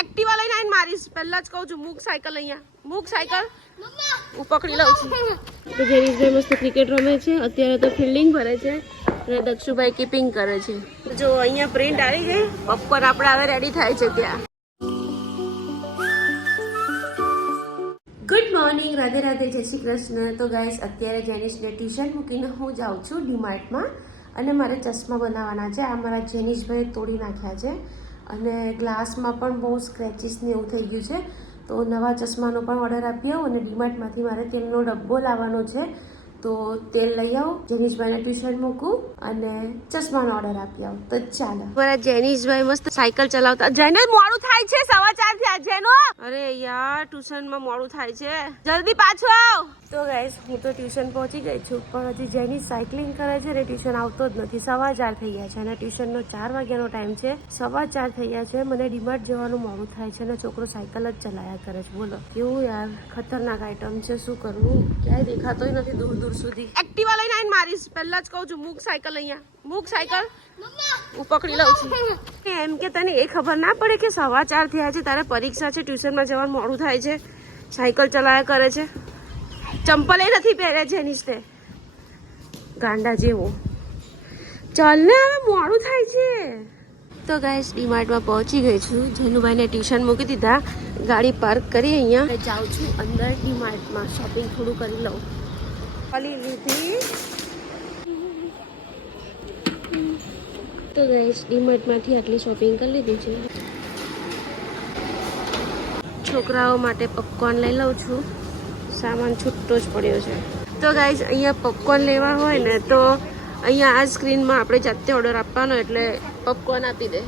Activa લઈને આવીને મારીશ. પહેલા જ કહું છું મૂક સાયકલ અહીંયા. મૂક સાયકલ. હું પકડી લઉં છું. તો જેરીશભાઈ મસ્ત ક્રિકેટ રમે છે. અત્યારે તો ફિલ્ડિંગ ભરે છે અને દક્ષુભાઈ કીપિંગ કરે છે. જો અહીંયા પ્રિન્ટ આવી ગઈ. પોપકોર્ન આપણે હવે રેડી થાય છે ત્યાં. ગુડ મોર્નિંગ રાધે રાધે જય શ્રી કૃષ્ણ. તો ગાઈસ અત્યારે જેનિશને ટ્યુશન મૂકીને હું જાઉં છું ડીમાર્ટમાં અને મારે ચશ્મા બનાવવાના છે. આ મારા જેનિશભાઈ તોડી નાખ્યા છે. અને ગ્લાસમાં પણ બહુ સ્ક્રેચીસ ને એવું થઈ ગયું છે. તો નવા ચશ્માનો પણ ઓર્ડર આપ્યો અને ડીમાર્ટમાંથી મારે તેમનો ડબ્બો લાવવાનો છે. તો તેલ લઈ આવો જેનીશભાઈને ટ્યુશન મૂકું અને ચશ્માનો ઓર્ડર આપી આવું. તો ચાલો. મારા જેનીશભાઈ મસ્ત સાયકલ ચલાવતા. જેને મોડું થાય છે સવા ચાર થયા. જેનો? અરે યાર ટ્યુશનમાં મોડું થાય છે. જલ્દી પાછો આવ. તો ગાઈસ હું તો ટ્યુશન પહોંચી ગઈ છું પણ હજી જેની સાયકલિંગ કરે છે ને ટ્યુશન આવતો જ નથી. સવા ચાર થઈ ગયા છે અને ટ્યુશનનો ચાર વાગ્યાનો ટાઈમ છે. સવા ચાર થઈ ગયા છે. મને ડીમાર્ટ જવાનું મોડું થાય છે અને છોકરો સાયકલ જ ચલાયા કરે છે. બોલો. કેવું યાર? ખતરનાક આઈટમ છે. શું કરવું? ક્યાંય દેખાતોય નથી. દૂર દૂર સુધી. એક્ટિવા લઈને આવીને મારીશ. પહેલા જ કહું છું, મૂક સાયકલ અહીંયા. મૂક સાયકલ હું પકડી લઉં છું. એમ કે તને એ ખબર ના પડે કે સવા ચાર થયા છે, તારે પરીક્ષા છે, ટ્યુશનમાં જવાનું મોડું થાય છે. સાયકલ ચલાવ્યા કરે છે. ચંપલ એ નથી પહેરે છે નીચે ગાંડા જેવો. ચાલ ને હવે, મોડું થાય છે. તો ગાઈસ ડીમાર્ટમાં પહોંચી ગઈ છું. જેનુભાઈને ટ્યુશન મૂકી દીધા. ગાડી પાર્ક કરી અહીંયા. જાઉં છું અંદર ડીમાર્ટમાં શોપિંગ થોડું કરી લઉં. ખાલી લીધી. તો ગઈશ ડીમાર્ટમાંથી આટલી શોપિંગ કરી લીધી છે. છોકરાઓ માટે પપકોર્ન લઈ લઉં છું. સામાન છૂટો જ પડ્યો છે. તો ગાઈઝ અહીંયા પપકોર્ન લેવા હોય ને, તો અહીંયા આ સ્ક્રીનમાં આપણે જાતે ઓર્ડર આપવાનો, એટલે પોપકોર્ન આપી દે.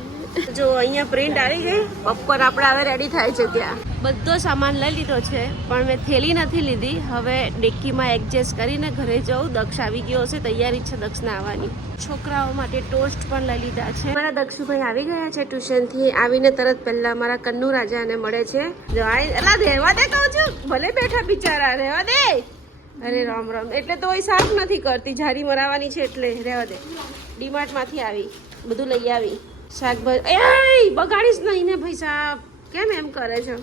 જો અહીંયા પ્રિન્ટ આવી ગઈ. બપોર આપણે હવે રેડી થાય છે ત્યાં. બધો સામાન લઈ લીધો છે પણ મેં થેલી નથી લીધી. હવે ડેક્કીમાં એડજસ્ટ કરીને ઘરે જવું દક્ષ આવી ગયો હશે તૈયારી છે દક્ષને આવવાની. છોકરાઓ માટે ટોસ્ટ પણ લઈ લીધા છે. મારા દક્ષુભાઈ આવી ગયા છે ટ્યુશનથી આવીને તરત પહેલા મારા કન્નુ રાજાને મળે છે. જો આ રહેવા દે કહું છું. ભલે બેઠા બિચારા રહેવા દે. અરે રામ રામ. એટલે તો એ સાફ નથી કરતી. જારી મરાવાની છે એટલે રહેવા દે. ડીમાર્ટમાંથી આવી. બધું લઈ આવી. શાકભાજી. એ બગાડીશ નહીં ને ભાઈ સાહેબ. કેમ એમ કરે છો?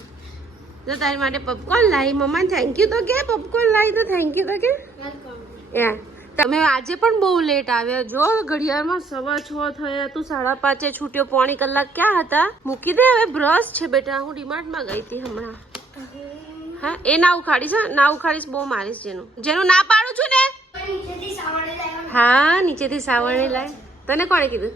તો તારી માટે પોપકોર્ન લાવી મમ્મા થેન્ક યુ તો કે પોપકોર્ન લાવી તો થેન્ક યુ તો કે. યા તમે આજે પણ બહુ લેટ આવ્યા. જો ઘડિયાળમાં સવા છ થયા તું સાડા પાંચે છૂટ્યો પોણી કલાક ક્યાં હતા? મૂકી દે હવે બ્રશ છે બેટા. હું ડિમાર્ટમાં ગઈ હતી હમણાં. હા એ ના ઉખાડીશ હા. ના ઉખાડીશ બહુ મારીશ જેનું. જેનું ના પાડું છું ને? હા નીચેથી સાવરણી લાય તને કોણે કીધું?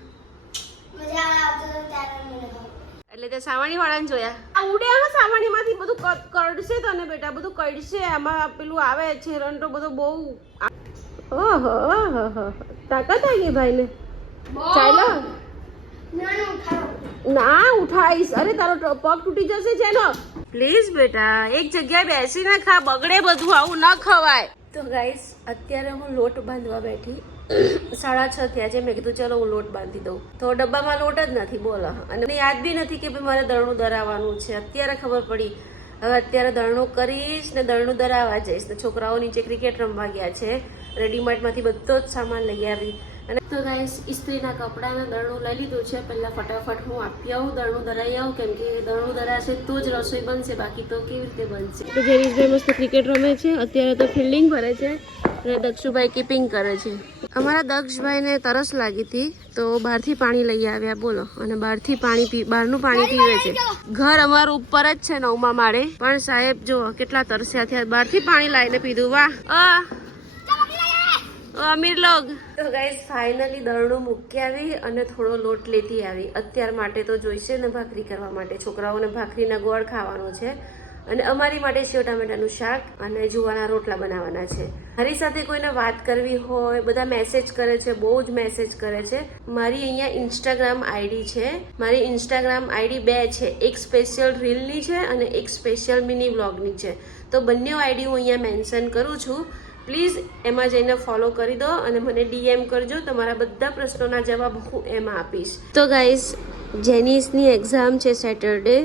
એટલે તે સાવાણી વાળાને જોયા. આ ઉડે આમાં સાવરણીમાંથી બધું કરડશે કડશે તને બેટા બધું કરડશે. આમાં પેલું આવે છે રંટો બધો બહુ ઓહો ઓહો તાકાત આવી ગઈ ભાઈને? ચાલો. ના ઉઠાઈશ અરે તારો પગ તૂટી જશે જેનો. પ્લીઝ બેટા એક જગ્યાએ બેસીને ખા બગડે બધું આવું ન ખવાય. તો ગાઈસ અત્યારે હું લોટ બાંધવા બેઠી સાડા છ થયા છે. મેં કીધું, ચલો, હું લોટ બાંધી દઉં. તો ડબ્બામાં લોટ જ નથી, બોલો. અને મને યાદ બી નથી કે ભાઈ મારે દળનું દરાવવાનું છે. અત્યારે ખબર પડી. હવે અત્યારે દળનું કરીશ ને દળનું દરાવવા જઈશ. ને છોકરાઓ નીચે ક્રિકેટ રમવા ગયા છે. રેડીમેડમાંથી બધો જ સામાન લઈ આવી. અને તો ગાઈસ ઇસ્ત્રીના કપડાના દળનું લઈ લીધું છે. પહેલાં ફટાફટ હું આપી આવું દળનું દરાઈ આવું. કેમ કે દળનું દરાશે તો જ રસોઈ બનશે. બાકી તો કેવી રીતે બનશે? તો જેરીશભાઈ મસ્ત ક્રિકેટ રમે છે. અત્યારે તો ફિલ્ડિંગ ભરે છે. દક્ષુભાઈ કીપિંગ કરે છે. અમારા દક્ષભાઈને તરસ લાગી હતી, તો બહારથી પાણી લઈ આવ્યા. બોલો, અને બહારથી પાણી પી, બહારનું પાણી પીવે છે. ઘર અમારું ઉપર જ છે નવમા માળે. પણ સાહેબ, જો, કેટલા તરસ્યા થયા. બહારથી પાણી લાવીને પીધું. વાહ અમીર લોગ. તો ગાઈસ ફાઇનલી દળનું મૂકી આવી અને થોડો લોટ લેતી આવી. અત્યાર માટે તો જોઈશે ને ભાખરી કરવા માટે. છોકરાઓને ભાખરીના ગોળ ખાવાનો છે. અને અમારી માટે સેવ ટામેટાનું શાક અને જુવાના રોટલા બનાવવાના છે. મારી સાથે કોઈને વાત કરવી હોય, બધા મેસેજ કરે છે, બહુ જ મેસેજ કરે છે. મારી અહીંયા ઇન્સ્ટાગ્રામ આઈડી છે. મારી ઇન્સ્ટાગ્રામ આઈડી બે છે. એક સ્પેશિયલ રીલની છે અને એક સ્પેશિયલ મિની વ્લોગની છે. તો બંને આઈડી હું અહીંયા મેન્શન કરું છું. પ્લીઝ એમાં જઈને ફોલો કરી દો અને મને ડીએમ કરજો. તમારા બધા પ્રશ્નોના જવાબ હું એમાં આપીશ. તો ગાઈઝ જેનિસની એક્ઝામ છે સેટરડે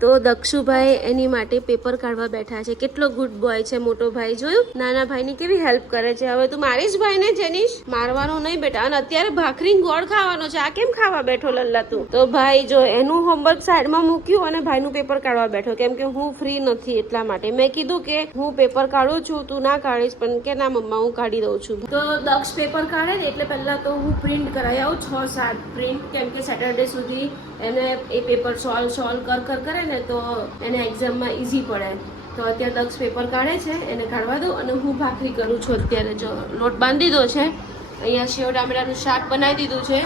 તો દક્ષુભાઈ એની માટે પેપર કાઢવા બેઠા છે. કેટલો ગુડ બોય છે મોટો ભાઈ. જોયું? નાના ભાઈની કેવી હેલ્પ કરે છે? હવે તું મારી જ ભાઈને, જેનીશ? મારવાનો નહીં બેટા. અને અત્યારે ભાખરી ગોળ ખાવાનો છે. આ કેમ ખાવા બેઠો લલ્લા તું? તો ભાઈ, જો એનું હોમવર્ક સાઈડમાં મૂક્યું અને ભાઈનું પેપર કાઢવા બેઠો. કેમ કે હું ફ્રી નથી એટલા માટે. મેં કીધું કે હું પેપર કાઢું છું, તું ના કાઢીશ, પણ કે ના મમ્મા, હું કાઢી દઉં છું. તો દક્ષ પેપર કાઢે ને એટલે પહેલા તો હું પ્રિન્ટ કરાવી આવું, છ સાત પ્રિન્ટ કેમ કે સેટરડે સુધી એને એ પેપર સોલ્વ સોલ્વ કર કર, કરે. ને તો એને એક્ઝામમાં ઇઝી પડે. તો અત્યારે દક્ષ પેપર કાઢે છે એને કાઢવા દઉં અને હું ભાખરી કરું છું અત્યારે. જો લોટ બાંધી દીધો છે અહીંયા શિવ ટામેટાનું શાક બનાવી દીધું છે.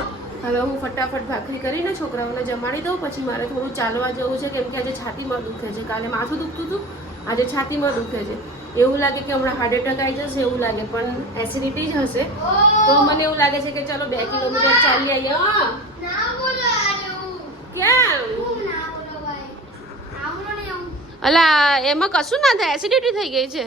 હવે હું ફટાફટ ભાખરી કરીને છોકરાઓને જમાડી દઉં પછી મારે થોડું ચાલવા જવું છે કેમ કે આજે છાતીમાં દુખે છે. કાલે માથું દુખતું હતું આજે છાતીમાં દુખે છે. એવું લાગે કે હમણાં હાર્ટ એટેક આવી જશે એવું લાગે પણ એસિડિટી જ હશે. તો મને એવું લાગે છે કે ચલો બે કિલોમીટર ચાલી આવીએ કેમ હું ના બોલો ભાઈ આવડો ને હું અલા એમાં કશું ના થાય. એસિડિટી થઈ ગઈ છે.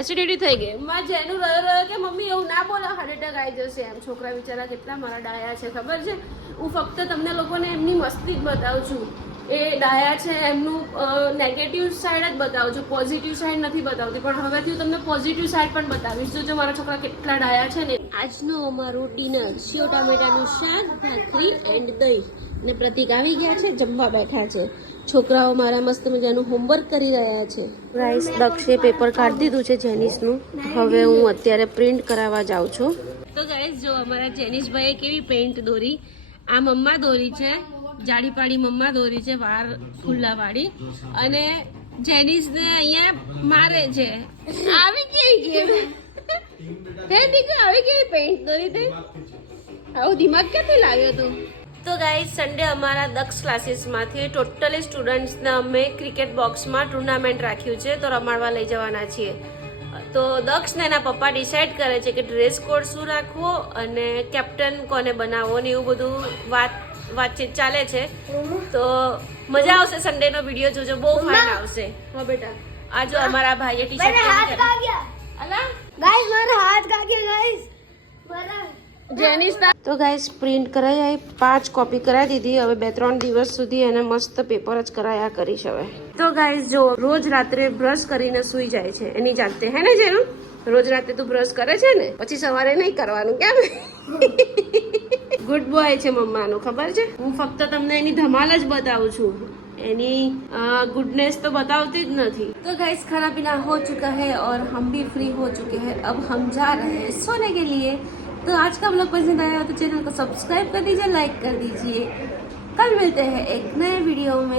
એસિડિટી થઈ ગઈ. માં જેનું રહ્યો રહ્યો કે મમ્મી એવું ના બોલો હાર્ટ એટેક આવી જશે એમ. છોકરા બિચારા કેટલા મારા ડાયા છે ખબર છે? હું ફક્ત તમને લોકોને એમની મસ્તી જ બતાવું છું. એ ડાયા છે એમનું નેગેટિવ સાઈડ જ બતાવું છું. પોઝિટિવ સાઈડ નથી બતાવતી. પણ હવેથી હું તમને પોઝિટિવ સાઈડ પણ બતાવીશ. જો મારા છોકરા કેટલા ડાયા છે ને. આજનું અમારું ડિનર સેવ ટામેટાનું શાક ભાખરી એન્ડ દહીં. અને પ્રતિક આવી ગયા છે જમવા બેઠા છે. છોકરાઓ મારા મસ્ત મજાનું હોમવર્ક કરી રહ્યા છે. રાઈસ દક્ષે પેપર કાઢી દીધું છે જેનિસનું. હવે હું અત્યારે પ્રિન્ટ કરાવવા જાઉં છું. તો ગાઈસ જો અમારા જેનિસભાઈએ કેવી પેન્ટ દોરી? આ મમ્મા દોરી છે જાડી પાડી મમ્મા દોરી છે વાર ખુલ્લા વાળી અને જેનિસને અહીંયા મારે છે. આવી કેવી? ગેમ હે દીકરા આવી કેવી પેન્ટ દોરી તે? આવું દિમાગ ક્યાંથી લાવ્યો તું? તો ગાઈઝ સન્ડે અમારા દક્ષ ક્લાસીસમાંથી ટોટલી સ્ટુડન્ટ્સને અમે ક્રિકેટ બોક્સમાં ટુર્નામેન્ટ રાખ્યું છે તો રમાડવા લઈ જવાના છીએ. તો દક્ષને એના પપ્પા ડિસાઈડ કરે છે કે ડ્રેસ કોડ શું રાખવો અને કેપ્ટન કોને બનાવવો ને એવું બધું વાત વાતચીત ચાલે છે. તો મજા આવશે સન્ડેનો વીડિયો જોજો બહુ ફાઇન આવશે. હો બેટા. આ જો અમારા ભાઈએ ટી શર્ટ અલા? ગાઈસ મારા હાથ કાગ્યા ગાઈસ મારા તો ગાઈસ પ્રિન્ટ કરાઈ આવી પાંચ કોપી કરાવી દીધી હવે બે ત્રણ દિવસ સુધી એને મસ્ત પેપર જ કરાયા કરીશ હવે તો ગાઈસ જો રોજ રાત્રે બ્રશ કરીને સૂઈ જાય છે એની જાતે હે ને જેનું રોજ રાતે તું બ્રશ કરે છે ને પછી સવારે નહીં કરવાનું કેમ ગુડ બોય છે મમ્માનું ખબર છે હું ફક્ત તમને એની ધમાલ જ બતાવું છું એની गुडनेस तो बताती જ નથી तो गाइस खाना पीना हो चुका है और हम भी फ्री हो चुके हैं अब हम जा रहे हैं सोने के लिए तो आज का ब्लॉग पसंद आया तो चैनल को सब्सक्राइब कर दीजिए लाइक कर दीजिए कल मिलते हैं एक नए वीडियो में